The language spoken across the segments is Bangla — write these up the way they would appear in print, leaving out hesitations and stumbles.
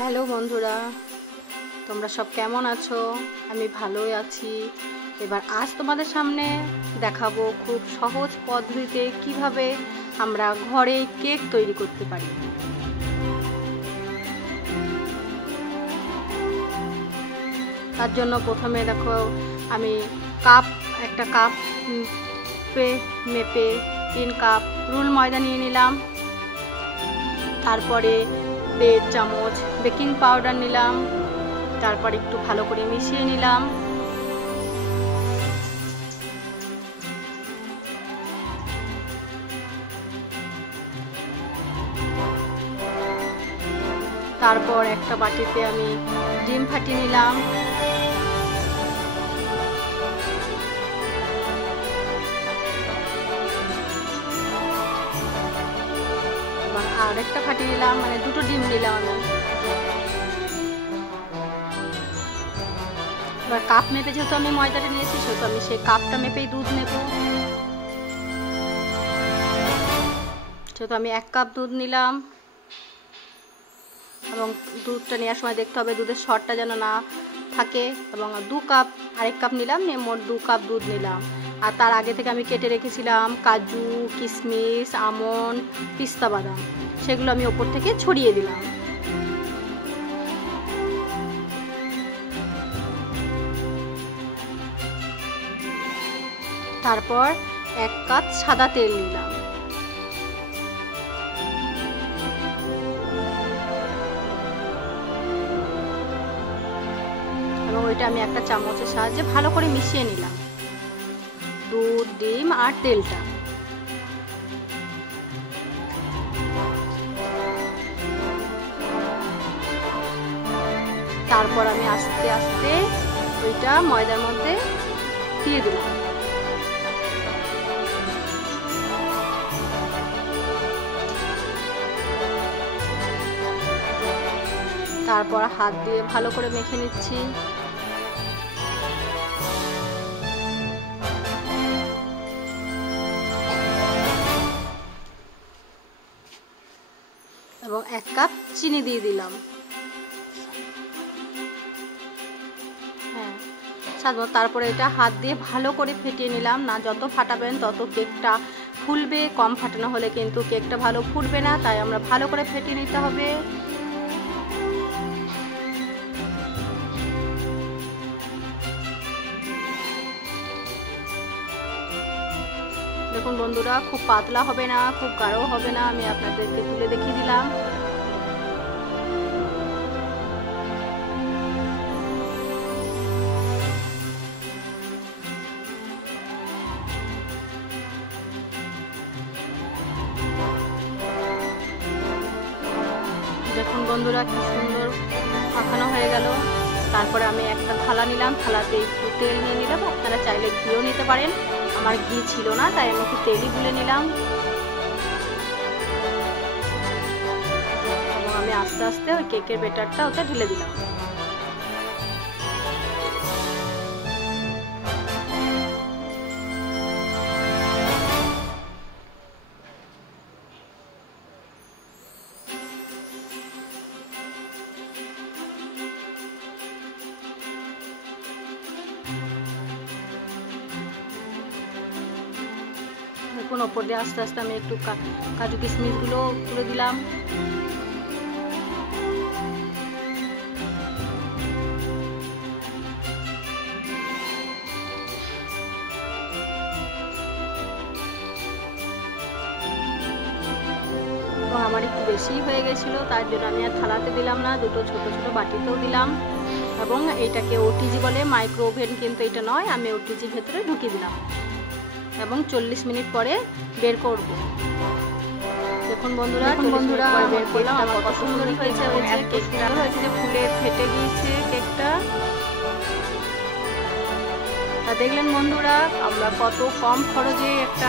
হ্যালো বন্ধুরা, তোমরা সব কেমন আছো? আমি ভালোই আছি। এবার আজ তোমাদের সামনে দেখাবো খুব সহজ পদ্ধতিতে কিভাবে আমরা ঘরে কেক তৈরি করতে পারি। তার জন্য প্রথমে দেখো আমি একটা কাপ মেপে 3 কাপ রুল ময়দা নিয়ে নিলাম। তারপরে 1.5 চামচ বেকিং পাউডার নিলাম। তারপর একটু ভালো করে মিশিয়ে নিলাম। তারপর একটা বাটিতে আমি ডিম ফাটিয়ে নিলাম। আর একটা ফাটিয়ে নিলাম, মানে 2টো ডিম নিলাম আমি। এবার কাপ মেপে যেহেতু আমি ময়দাটা নিয়েছি, সেহেতু আমি সেই কাপটা মেপেই দুধ নেব। যেহেতু আমি 1 কাপ দুধ নিলাম, এবং দুধটা নেওয়ার সময় দেখতে হবে দুধের সরটা যেন না থাকে। এবং 2 কাপ, আরেক কাপ নিলাম, নিয়ে মোট 2 কাপ দুধ নিলাম। আর তার আগে থেকে আমি কেটে রেখেছিলাম কাজু, কিশমিশ, আমন্ড, পিস্তা বাদাম, সেগুলো আমি ওপর থেকে ছড়িয়ে দিলাম। তারপর 1 কাপ সাদা তেল নিলাম। এবং ওইটা আমি একটা চামচের সাহায্যে ভালো করে মিশিয়ে নিলাম, দুধ, ডিম আর তেলটা। তারপর আমি আস্তে আস্তে ওইটা ময়দার মধ্যে দিয়ে দিলাম। তারপর হাত দিয়ে ভালো করে মেখে নিচ্ছি। এবং 1 কাপ চিনি দিয়ে দিলাম। তারপরে এটা হাত দিয়ে ভালো করে ফেটিয়ে নিলাম। না, যত ফাটাবেন তত কেকটা ফুলবে, কম ফাটানো হলে কিন্তু কেকটা ভালো ফুটবে না, তাই আমরা ভালো করে ফেটিয়ে নিতে হবে। দেখুন বন্ধুরা, খুব পাতলা হবে না, খুব গাঢ় হবে না। আমি আপনাদেরকে তুলে দেখিয়ে দিলাম। দেখুন বন্ধুরা, কি সুন্দর মাখানো হয়ে গেল। তারপরে আমি একটা থালা নিলাম, থালাতে একটু তেল নিয়ে নিলাম। আপনারা চাইলে ঘিও নিতে পারেন, আমার ঘি ছিল না তাই আমি একটু তেলই গুলে নিলাম। এবং আমি আস্তে আস্তে ওই কেকের ব্যাটারটা ওটা ঢেলে দিলাম। দেখুন, ওপর দিয়ে আস্তে আস্তে আমি একটু কাজু কিশমিশগুলো তুলে দিলাম। এবং আমার একটু বেশি হয়ে গেছিলো, তার জন্য আমি আর থালাতে দিলাম না, 2টো ছোট ছোট বাটিতেও দিলাম। এবং এইটাকে ওটিজি বলে, মাইক্রো ওভেন কিন্তু এটা নয়। আমি ওটিজির ভেতরে ঢুকিয়ে দিলাম এবং 40 মিনিট পরে বের করব। দেখুন বন্ধুরা, বের করলাম। আমার কত সুন্দর হয়েছে, কেকটা হয়েছে যে ফুলে ফেটে গিয়েছে কেকটা। তা দেখলেন বন্ধুরা, আমরা কত কম খরচে একটা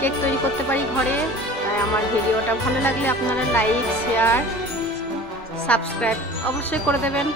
কেক তৈরি করতে পারি ঘরে। তাই আমার ভিডিওটা ভালো লাগলে আপনারা লাইক, শেয়ার, সাবস্ক্রাইব অবশ্যই করে দেবেন।